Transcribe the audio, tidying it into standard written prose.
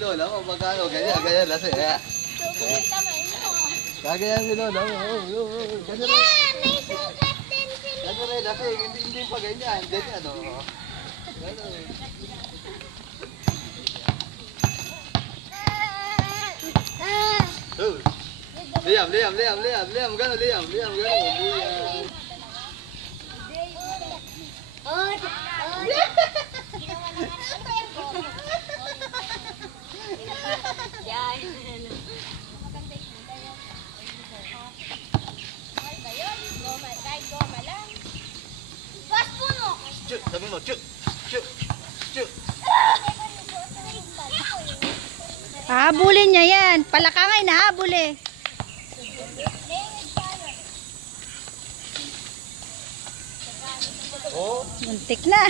Lola mo, magkano, ganyan, lasa. Kagayan si Lola mo, ganyan. Yan, may sugat din sila. Ganyan rin, lasa, hindi pa ganyan, ganyan, o. Ganyan. Liam, gano'n. Cuk, sabi mo, cuk. Habulin niya yan. Palakangay na habul eh. Oh, Muntik na.